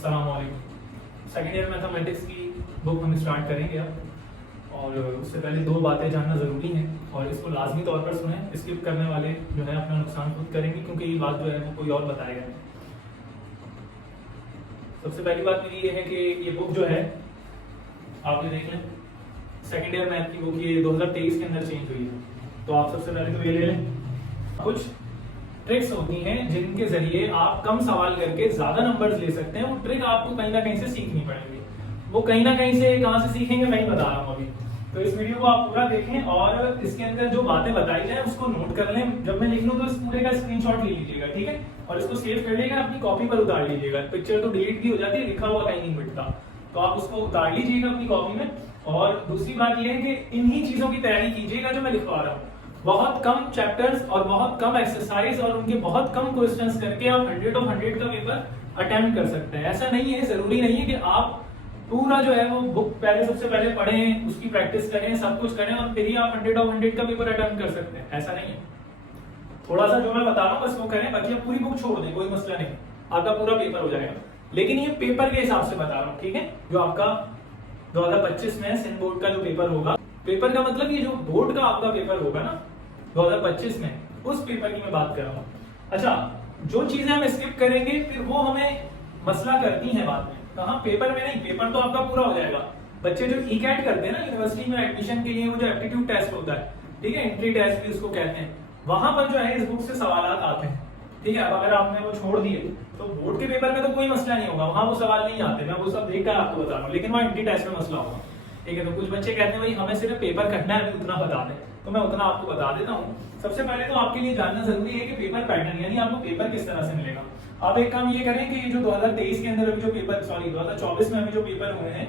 अस्सलाम वालेकुम। Second year mathematics की बुक हम स्टार्ट करेंगे अब, और उससे पहले दो बातें जानना ज़रूरी हैं और इसको लाजमी तौर पर सुने। स्किप करने वाले जो है अपना नुकसान खुद करेंगे, क्योंकि ये बात जो है वो कोई और बताएगा नहीं। सबसे पहली बात मेरी ये है कि ये बुक जो है आप ये देख लें, सेकेंड ईयर मैथ की बुक ये 2023 के अंदर चेंज हुई है। तो आप सबसे पहले तो ये ले लें। कुछ ट्रिक्स होती हैं जिनके जरिए आप कम सवाल करके ज्यादा नंबर्स ले सकते हैं। वो ट्रिक आपको कहीं ना कहीं से सीखनी पड़ेगी। वो कहीं ना कहीं से कहां से सीखेंगे मैं ही बता रहा हूँ अभी। तो इस वीडियो को आप पूरा देखें और इसके अंदर जो बातें बताई जाए उसको नोट कर लें। जब मैं लिख लूँ तो इस पूरे का स्क्रीनशॉट ले लीजिएगा, ठीक है, और इसको सेव कर लीजिएगा, अपनी कॉपी पर उतार लीजिएगा। पिक्चर तो डिलीट भी हो जाती है, लिखा हुआ कहीं नहीं मिटता, तो आप उसको उतार लीजिएगा अपनी कॉपी में। और दूसरी बात यह है कि इन्हीं चीजों की तैयारी कीजिएगा जो मैं लिखवा रहा हूँ। बहुत कम चैप्टर्स और बहुत कम एक्सरसाइज और उनके बहुत कम क्वेश्चंस करके आप 100 of 100 का पेपर अटेम्प्ट कर सकते हैं। ऐसा नहीं है, जरूरी नहीं है कि आप पूरा जो है वो बुक पहले सबसे पहले पढ़ें, उसकी प्रैक्टिस करें, सब कुछ करें और फिर ही आप 100 of 100 का पेपर अटेम्प्ट कर सकते हैं। ऐसा नहीं है। थोड़ा सा जो मैं बता रहा हूँ बस वो करें, बाकी आप पूरी बुक छोड़ दें, कोई मसला नहीं, आपका पूरा पेपर हो जाएगा। लेकिन ये पेपर के हिसाब से बता रहा हूँ, ठीक है। जो आपका 2025 में सिंध बोर्ड का जो पेपर होगा, पेपर का मतलब ये जो बोर्ड का आपका पेपर होगा ना 2025 में, उस पेपर की मैं बात कर रहा हूँ। अच्छा, जो चीजें हम स्किप करेंगे फिर वो हमें मसला करती हैं बाद में। कहाँ? पेपर में नहीं, पेपर तो आपका पूरा हो जाएगा। बच्चे जो ई-कैट करते हैं ना यूनिवर्सिटी में एडमिशन के लिए, वो जो एप्टीट्यूड टेस्ट होता है, ठीक है, एंट्री टेस्ट भी उसको कहते हैं, वहां पर जो है इस बुक से सवाल आते हैं, ठीक है। अब अगर आपने वो छोड़ दिए तो बोर्ड के पेपर में तो कोई मसला नहीं होगा, वहां वो सवाल नहीं आते, मैं वो सब देखकर आपको बता रहा हूँ। लेकिन वहाँ एंट्री टेस्ट में मसला होगा, ठीक है। तो कुछ बच्चे कहते हैं भाई हमें सिर्फ पेपर करना है, उतना बता दें, तो मैं उतना आपको बता देता हूँ। सबसे पहले तो आपके लिए जानना जरूरी है कि पेपर पैटर्न, यानी आपको पेपर किस तरह से मिलेगा। आप एक काम ये करें कि ये जो 2023 के अंदर अभी जो पेपर, सॉरी 2024 में अभी जो पेपर हुए हैं,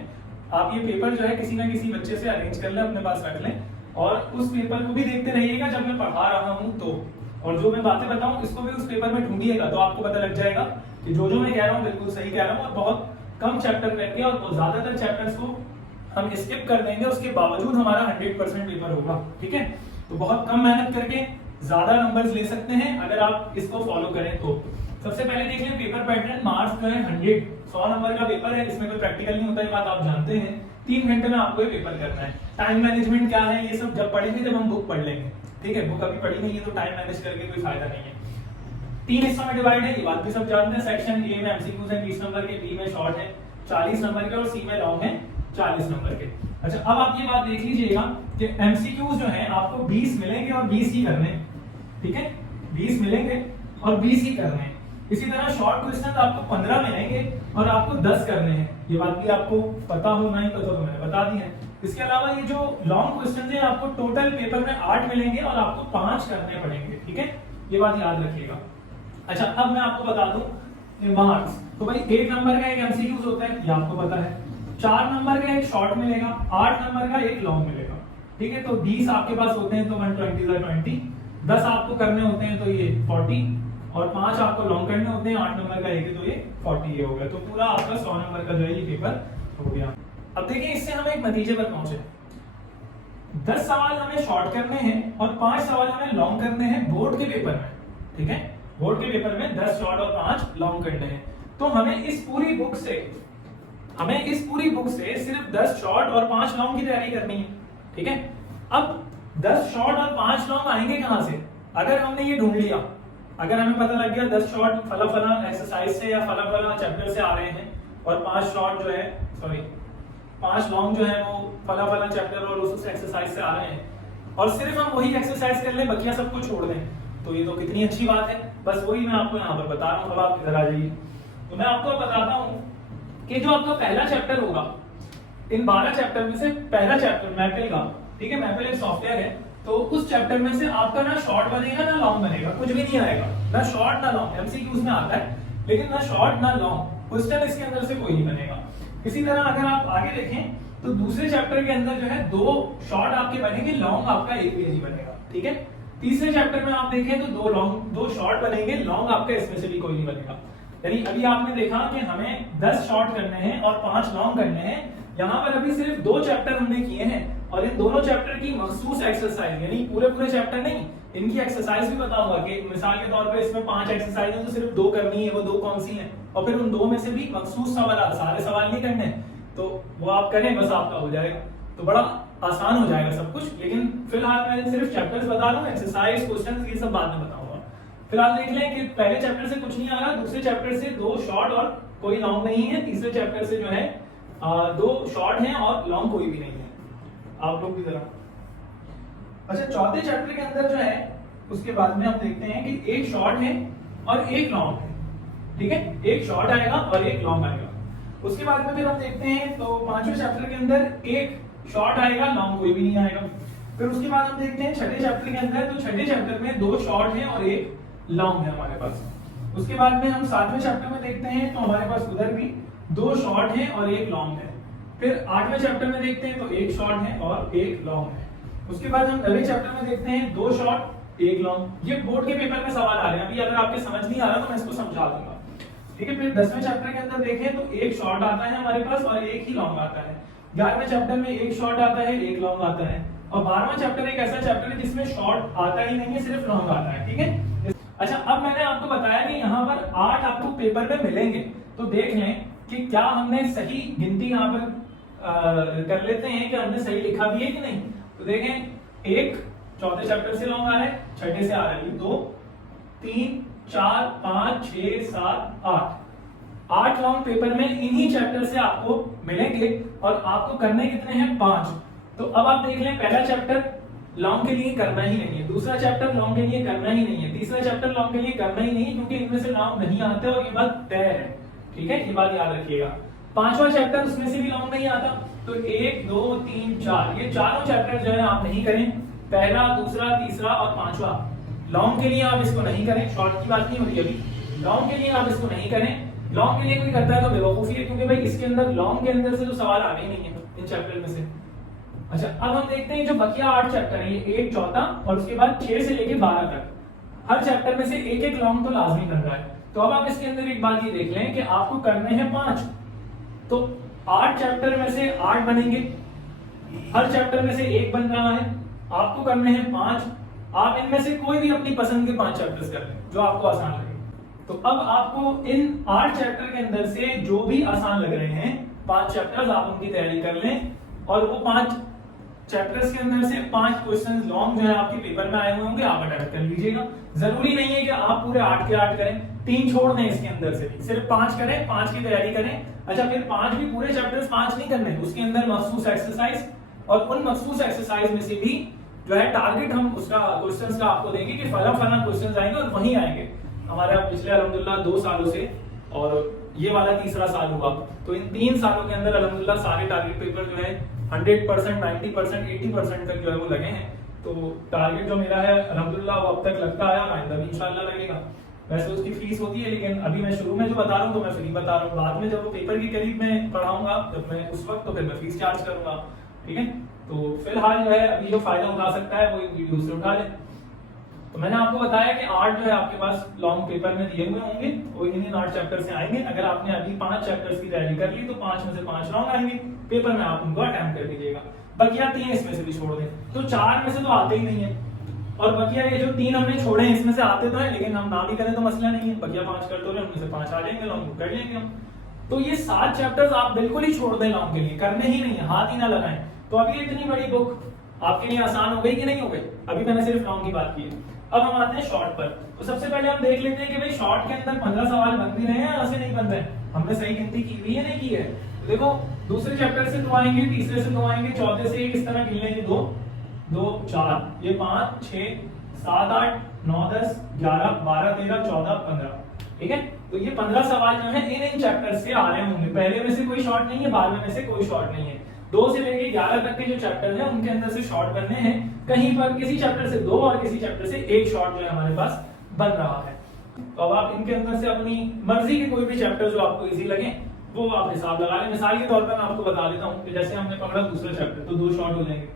आप ये पेपर जो है किसी ना किसी बच्चे से अरेंज कर लें, अपने पास रख लें और उस पेपर को भी देखते रहिएगा जब मैं पढ़ा रहा हूँ तो। और जो मैं बातें बताऊँ इसको भी उस पेपर में ढूंढिएगा, तो आपको पता लग जाएगा कि जो मैं कह रहा हूँ बिल्कुल सही कह रहा हूँ। और बहुत कम चैप्टर करके और ज्यादातर चैप्टर्स को हम स्किप कर देंगे, उसके बावजूद हमारा 100% पेपर होगा, ठीक है। तो बहुत कम मेहनत करके ज्यादा नंबर्स ले सकते हैं अगर आप इसको फॉलो करें तो। सबसे पहले देख लें पेपर पैटर्न। मार्क्स जो है 100 नंबर का पेपर है, इसमें कोई प्रैक्टिकल नहीं होता है, बात आप जानते हैं। 3 घंटे में आपको ये पेपर करना है। टाइम मैनेजमेंट क्या है ये सब जब पढ़ेंगे, जब हम बुक पढ़ लेंगे, ठीक है। बुक अभी पढ़ी नहीं है तो टाइम मैनेज करके कोई फायदा नहीं है। 3 हिस्सों में डिवाइड है, ये बात भी सब जानते हैं। सेक्शन ए में एमसीक्यूज है 20 नंबर के, बी में शॉर्ट है 40 नंबर के और सी में लॉन्ग है 40 नंबर के। अच्छा, अब आप ये बात देख लीजिएगा कि एमसीक्यूज जो है आपको 20 मिलेंगे और 20 ही करने हैं, ठीक है। 20 मिलेंगे और 20 ही करने हैं। इसी तरह शॉर्ट क्वेश्चन आपको 15 मिलेंगे और आपको 10 करने हैं। ये बात भी आपको पता हो, नहीं पता तो मैंने बता दी है। इसके अलावा ये जो लॉन्ग क्वेश्चन है आपको टोटल पेपर में 8 मिलेंगे और आपको 5 करने पड़ेंगे, ठीक है। ये बात याद रखिएगा। अच्छा, अब मैं आपको बता दूं मार्क्स। तो भाई 1 नंबर का एक एमसीक्यूज होता है, ये आपको पता है। 4 नंबर का एक शॉर्ट मिलेगा, 8 नंबर का एक लॉन्ग मिलेगा, ठीक है। तो 20 आपके पास होते हैं तो 120 10 आपको करने होते हैं तो ये 40 और 5 आपको लॉन्ग करने होते हैं, 8 नंबर का एक है तो ये 40 ये हो गया। तो पूरा आपका 100 नंबर का जो है ये पेपर हो गया। अब देखिए इससे हम एक नतीजे पर पहुंचे। 10 सवाल हमें शॉर्ट करने हैं और 5 सवाल हमें लॉन्ग करने हैं बोर्ड के पेपर में, ठीक है। बोर्ड के पेपर में 10 शॉर्ट और 5 लॉन्ग करने हैं। तो हमें इस पूरी बुक से सिर्फ 10 शॉर्ट और 5 लॉन्ग की तैयारी करनी है, ठीक है। अब 10 शॉर्ट और 5 लॉन्ग आएंगे कहां से? अगर हमने ये ढूंढ लिया, अगर हमें पता लग गया 10 शॉर्ट फला एक्सरसाइज से या फला चैप्टर से आ रहे हैं और 5 शॉर्ट जो है, सॉरी 5 लॉन्ग जो है वो फला चैप्टर और उस एक्सरसाइज से आ रहे हैं, और सिर्फ हम वही एक्सरसाइज कर लें, बाकियां सबको छोड़ दें, तो ये तो कितनी अच्छी बात है। बस वही मैं आपको यहाँ पर बता रहा हूँ। अब आप इधर आ जाइए, तो मैं आपको बताता हूँ कि जो आपका पहला चैप्टर होगा, इन 12 चैप्टर में से पहला चैप्टर मैपल का, ठीक है, मैपल एक सॉफ्टवेयर है, तो उस चैप्टर में से आपका ना शॉर्ट बनेगा ना लॉन्ग बनेगा, कुछ भी नहीं आएगा, ना शॉर्ट ना लॉन्ग। एमसीक्यूज में आता है लेकिन ना शॉर्ट ना लॉन्ग क्वेश्चन इसके अंदर से कोई नहीं बनेगा। इसी तरह अगर आप आगे देखें तो दूसरे चैप्टर के अंदर जो है 2 शॉर्ट आपके बनेंगे, लॉन्ग आपका 1 पेज ही बनेगा, ठीक है। तीसरे चैप्टर में आप देखें तो 2 शॉर्ट बनेंगे, लॉन्ग आपका इसमें से भी कोई नहीं बनेगा। यानी अभी आपने देखा कि हमें 10 शॉर्ट करने हैं और 5 लॉन्ग करने हैं, यहाँ पर अभी सिर्फ 2 चैप्टर हमने किए हैं और इन दोनों चैप्टर की मखसूस एक्सरसाइज, यानी पूरे चैप्टर नहीं, इनकी एक्सरसाइज भी बताऊंगा कि मिसाल के तौर पे इसमें 5 एक्सरसाइज है तो सिर्फ 2 करनी है, वो 2 कौन सी हैं, और फिर उन 2 में से भी मखसूस सवाल, सारे सवाल नहीं करने, तो वो आप करें बस आपका हो जाएगा, तो बड़ा आसान हो जाएगा सब कुछ। लेकिन फिलहाल मैं सिर्फ चैप्टर्स बता रहा हूँ, एक्सरसाइज क्वेश्चंस ये सब बाद में बताऊंगा। फिलहाल देख लें कि पहले चैप्टर से कुछ नहीं आ रहा, दूसरे चैप्टर से 2 शॉर्ट और कोई लॉन्ग नहीं है, तीसरे चैप्टर से जो है 2 शॉर्ट हैं और लॉन्ग कोई भी नहीं है। आप लोग की तरह अच्छा, चौथे चैप्टर के अंदर जो है उसके बाद में हम देखते हैं कि एक शॉर्ट है और एक लॉन्ग है, ठीक है, एक शॉर्ट आएगा और एक लॉन्ग आएगा। उसके बाद में फिर हम देखते हैं तो 5वें चैप्टर के अंदर एक शॉर्ट आएगा, लॉन्ग कोई भी नहीं आएगा। फिर उसके बाद हम देखते हैं 6ठे चैप्टर के अंदर, तो 6ठे चैप्टर में 2 शॉर्ट हैं और एक लॉन्ग है हमारे पास। उसके बाद में हम 7वें चैप्टर में देखते हैं तो हमारे पास उधर भी 2 शॉर्ट हैं और एक लॉन्ग है। फिर 8वें चैप्टर में देखते हैं तो एक शॉर्ट है और एक लॉन्ग है। उसके बाद हम 9वें चैप्टर में देखते हैं 2 शॉर्ट एक लॉन्ग। ये बोर्ड के पेपर में सवाल आ रहे हैं, अभी अगर आपके समझ नहीं आ रहा तो मैं इसको समझा दूंगा, ठीक है। फिर 10वें चैप्टर के अंदर देखें तो एक शॉर्ट आता है हमारे पास और एक ही लॉन्ग आता है। 11वें चैप्टर में एक शॉर्ट आता है, एक लॉन्ग आता है। और 12वां चैप्टर एक ऐसा चैप्टर है जिसमें शॉर्ट आता ही नहीं है, सिर्फ लॉन्ग आता है, ठीक है। अच्छा, अब मैंने आपको बताया कि यहाँ पर 8 आपको पेपर में मिलेंगे, तो देख लें कि क्या हमने सही गिनती यहाँ पर कर लेते हैं कि हमने सही लिखा भी है कि नहीं। तो देखें, एक चौथे चैप्टर से लॉन्ग आ रहा है, 6ठे से आ रहा है 2 3 4 5 6 7 8 लॉन्ग पेपर में इन्हीं चैप्टर से आपको मिलेंगे और आपको करने कितने हैं 5। तो अब आप देख लें, पहला चैप्टर लॉन्ग के लिए करना ही नहीं है, दूसरा चैप्टर लॉन्ग के लिए करना ही नहीं है, तीसरा चैप्टर लॉन्ग के लिए करना ही नहीं है, क्योंकि इनमें से लॉन्ग नहीं आते और ये बात तय है, ठीक है, ये बात याद रखिएगा। 5वां चैप्टर उसमें से भी लॉन्ग नहीं आता, तो 1 2 3 4 ये चारों चैप्टर जो है आप नहीं करें, पहला दूसरा तीसरा और 5वां लॉन्ग के लिए आप इसको नहीं करें। शॉर्ट की बात नहीं हो रही अभी, लॉन्ग के लिए आप इसको नहीं करें। लॉन्ग के लिए कोई करता है तो बेवकूफी है, क्योंकि भाई इसके अंदर लॉन्ग के अंदर से तो सवाल आने ही नहीं है इन चैप्टर में से। अच्छा, अब हम देखते हैं जो बकिया 8 चैप्टर है, ये एक चौथा और उसके बाद 6 से लेके 12 तक, हर चैप्टर में से एक एक लॉन्ग तो लाजमी करना है। तो अब आप इसके अंदर एक बात ये देख लें कि आपको करने हैं 5, तो 8 चैप्टर में से 8 बनेंगे, हर चैप्टर में से एक बन रहा है, आपको करने हैं 5। आप इनमें से कोई भी अपनी पसंद के 5 चैप्टर्स कर लें जो आपको आसान लगे। तो अब आपको इन 8 चैप्टर के अंदर से जो भी आसान लग रहे हैं 5 चैप्टर्स आप उनकी तैयारी कर लें, और वो 5 चैप्टर्स के अंदर से 5 क्वेश्चंस लॉन्ग जो है आपके पेपर में आए हुए होंगे, आप अटेम्प्ट कर लीजिएगा। जरूरी नहीं है कि आप पूरे 8 के 8 करें, 3 छोड़ दें इसके अंदर से, सिर्फ 5 करें, 5 की तैयारी करें। अच्छा, फिर 5 भी पूरे चैप्टर्स 5 नहीं करने, उसके अंदर मखसूस एक्सरसाइज, और उन मखसूस एक्सरसाइज में से भी जो है टारगेट हम उसका क्वेश्चंस का आपको देंगे कि फला क्वेश्चंस आएंगे और वहीं आएंगे। हमारे पिछले अल्हम्दुलिल्लाह 2 सालों से और ये वाला तीसरा साल हुआ, तो इन 3 सालों के अंदर अल्हम्दुलिल्लाह सारे टारगेट पेपर जो है 100%, 90%, 80% तक जो है वो लगे हैं। तो टारगेट जो मेरा है अल्हम्दुलिल्लाह वो अब तक लगता है और आइंदा भी इंशाल्लाह लगेगा। वैसे उसकी फीस होती है, लेकिन अभी मैं शुरू में जो बता रहा हूँ तो मैं फ्री बता रहा हूँ, बाद में जब वो पेपर के करीब में पढ़ाऊंगा जब मैं उस वक्त, तो फिर मैं फीस चार्ज करूंगा, ठीक है। तो फिलहाल जो है अभी जो फायदा उठा सकता है वो इन वीडियो से उठा ले। तो मैंने आपको बताया कि 8 जो है आपके पास लॉन्ग पेपर में दिए हुए होंगे, वो इन्हीं 8 चैप्टर से आएंगे। अगर आपने अभी 5 चैप्टर्स की तैयारी कर ली तो 5 में से 5 लॉन्ग आएंगे, पेपर में आप उनको अटेम्प्ट कर दीजिएगा। बकिया 3 इसमें से भी छोड़ दें तो 4 में से तो आते ही नहीं है, और बकिया ये जो 3 हमने छोड़े हैं इसमें से आते तो है, लेकिन हम ना भी करें तो मसला नहीं है, बकिया 5 कर तो रहे, उनमें से 5 आ जाएंगे, लॉन्ग कर लेंगे हम। तो ये 7 चैप्टर्स आप बिल्कुल ही छोड़ दें, लॉन्ग के लिए करने ही नहीं है, हाथ ही ना लगाएं। तो अभी इतनी बड़ी बुक आपके लिए आसान हो गई कि नहीं हो गई? अभी मैंने सिर्फ लॉन्ग की बात की है। अब हम आते हैं शॉर्ट पर। तो सबसे पहले हम देख लेते हैं कि भाई शॉर्ट के अंदर 15 सवाल बन भी रहे हैं या ऐसे नहीं बन रहे हैं, हमने सही गिनती की हुई है नहीं की है। तो देखो, दूसरे चैप्टर से 2 आएंगे, तीसरे से 2 आएंगे, चौथे से इस तरह गिन लेंगे 2 2 4, ये 5 6 7 8 9 10 11 12 13 14 15, ठीक है। तो ये 15 सवाल जो है इन चैप्टर से आ रहे होंगे, पहले में से कोई शॉर्ट नहीं है, 12वें में से कोई शॉर्ट नहीं है। 2 से लेके 11 तक के जो चैप्टर हैं उनके अंदर से शॉर्ट बनने हैं, कहीं पर किसी चैप्टर से 2 और किसी चैप्टर से 1 शॉर्ट जो है हमारे पास बन रहा है। तो अब आप इनके अंदर से अपनी मर्जी के कोई भी चैप्टर जो आपको इजी लगे वो आप हिसाब लगा लें। मिसाल के तौर पर मैं आपको बता देता हूँ कि जैसे हमने पकड़ा दूसरा चैप्टर तो 2 शॉर्ट हो जाएंगे,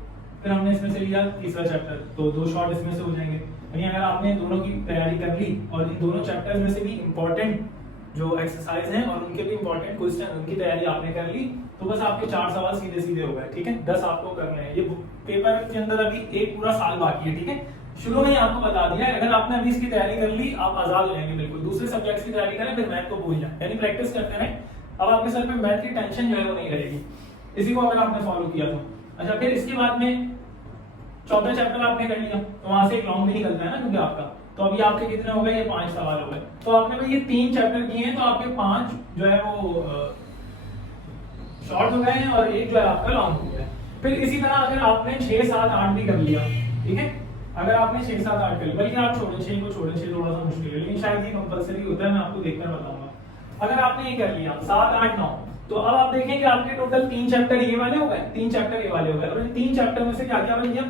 फिर हमने इसमें से लिया तीसरा चैप्टर तो 2 शॉर्ट इसमें से हो जाएंगे। यानी अगर आपने दोनों की तैयारी कर ली और इन दोनों चैप्टर्स में से भी इंपॉर्टेंट जो एक्सरसाइज हैं और उनके भी इंपॉर्टेंट क्वेश्चन, उनकी तैयारी आपने कर ली तो बस आपके 4 सवाल सीधे सीधे हो गए, ठीक है। 10 आपको करने हैं। ये पेपर के अंदर अभी एक पूरा साल बाकी है, ठीक है। शुरू में ही आपको बता दिया है, अगर आपने अभी इसकी तैयारी कर ली आप आजाद हो जाएंगे बिल्कुल। दूसरे सब्जेक्ट्स की तैयारी करें फिर मैथ को भूल जाए, यानी प्रैक्टिस करते रहें। अब आपके सर पे मैथ की टेंशन जो है वो नहीं रहेगी, इसी को अगर आपने फॉलो किया तो। अच्छा, फिर इसके बाद में चौथा चैप्टर आपने कर लिया तो वहां से एक लॉन्ग भी निकलता है ना, क्योंकि आपका तो अभी आपके कितने हो गए, ये 5 सवाल हो गए। तो आपने भाई ये 3 चैप्टर किए हैं तो आपके 5 जो है वो शॉर्ट हो गए हैं और एक जो है आपका लॉन्ग हो गया है। फिर इसी तरह अगर आपने 6, 7, 8 भी कर लिया, ठीक है, अगर आपने 6, 7, 8 कर लिया, बल्कि आप छोड़ें 6 को छोड़ें, 6 थोड़ा सा मुश्किल है लेकिन शायद ये कंपलसरी होता है, मैं आपको देखकर बताऊंगा। अगर आपने ये कर लिया 7, 8, 9 तो अब आप देखें कि आपके टोटल 3 चैप्टर ये वाले हो गए, 3 चैप्टर ये वाले हो गए, और इन 3 चैप्टर में से क्या क्या बन गया,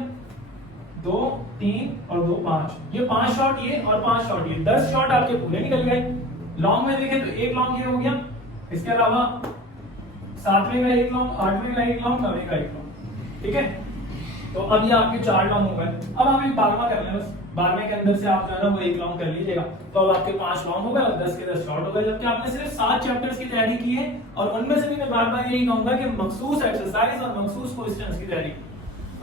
2, 3 और 2, 5। ये 5 शॉट ये और 5 शॉट ये, 10 शॉट आपके पूरे निकल गए। लॉन्ग में देखें तो एक लॉन्ग ये हो गया, इसके अलावा 7वें का एक लॉन्ग, 8वें का एक लॉन्ग, 9वें का एक लॉन्ग, ठीक है। तो अब ये आपके 4 लॉन्ग हो गए। अब आप एक 12वां कर लें, बस 12वें के अंदर से आप जो है ना वो एक लॉन्ग कर लीजिएगा, तो अब आपके 5 लॉन्ग हो गए और 10 के 10 शॉर्ट हो गए। जबकि आपने सिर्फ 7 चैप्टर्स की तैयारी की है और उनमें से भी मैं बार बार यही कहूंगा कि मखसूस एक्सरसाइज और मखसूस क्वेश्चंस की तैयारी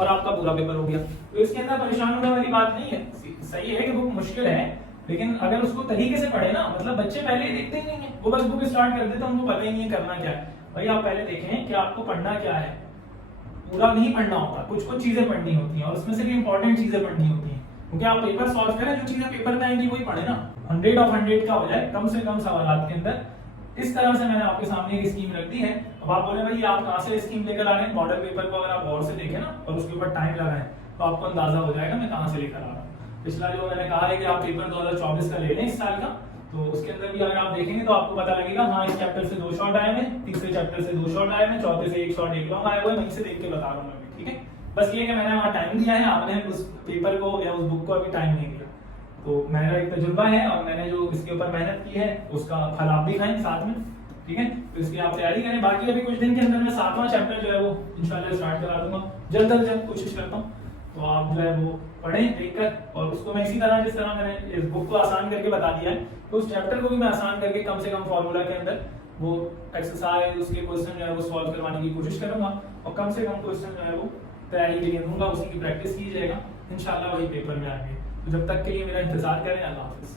और आपका पूरा पेपर हो गया। तो इसके अंदर परेशान होने वाली बात नहीं है। सही है कि बुक मुश्किल है, लेकिन अगर उसको तरीके से पढ़े ना, मतलब बच्चे पहले ही देखते ही नहीं है, वो बस बुक स्टार्ट कर देते हैं, उनको पता ही नहीं है करना क्या है। भाई आप पहले देखें कि आपको पढ़ना क्या है, पूरा नहीं पढ़ना होता, कुछ कुछ चीजें पढ़नी होती हैं और उसमें से भी इंपॉर्टेंट चीजें पढ़नी होती हैं, क्योंकि आप पेपर सॉल्व करें, जो चीजें पेपर में आएंगी वही पढ़े ना, 100 ऑफ 100 का हो जाए, कम से कम सवाल के अंदर। इस तरह से मैंने आपके सामने एक स्कीम रख दी है। अब आप बोले भाई आप कहां से स्कीम लेकर आ रहे हैं, मॉडल पेपर को अगर आप गौर से देखें ना और उसके ऊपर टाइम लगाएं तो आपको अंदाजा हो जाएगा मैं कहां से लेकर आ रहा हूं। पिछला जो मैंने कहा है कि आप पेपर 2024 का ले लें इस साल का, तो उसके अंदर भी अगर आप देखेंगे तो आपको पता लगेगा, हाँ इस चैप्टर से 2 शॉट आए हैं, तीसरे चैप्टर से 2 शॉट आए हैं, चौथे से 1 शॉट 1 लॉन्ग आया हुआ है, वहीं से देख के बता रहा हूं मैं, ठीक है। बस ये कि मैंने वहां टाइम दिया है, आपने उस पेपर को या उस बुक को अभी टाइम नहीं दिया, तो मेरा एक तजुर्बा है और मैंने जो इसके ऊपर मेहनत की है उसका फल आप भी खाएं साथ में, ठीक है। तो इसकी आप तैयारी करें। बाकी अभी कुछ दिन के अंदर मैं 7वां चैप्टर जो है वो इंशाल्लाह स्टार्ट करा दूंगा, जल्द से जल्द कोशिश करता हूँ। तो आप जो है वो पढ़ें देखकर, और उसको मैं इसी तरह जिस तरह मैंने इस बुक को आसान करके बता दिया है, तो उस चैप्टर को भी मैं आसान करके कम से कम फॉर्मूला के अंदर वो एक्सरसाइज उसके क्वेश्चन जो है वो सॉल्व करवाने की कोशिश करूंगा और कम से कम क्वेश्चन जो है वो तैयारी के लिए दूंगा, उसी की प्रैक्टिस कीजिएगा, इंशाल्लाह वही पेपर में आएंगे। तो जब तक के लिए मेरा इंतजार करें, अल्लाह हाफिज़।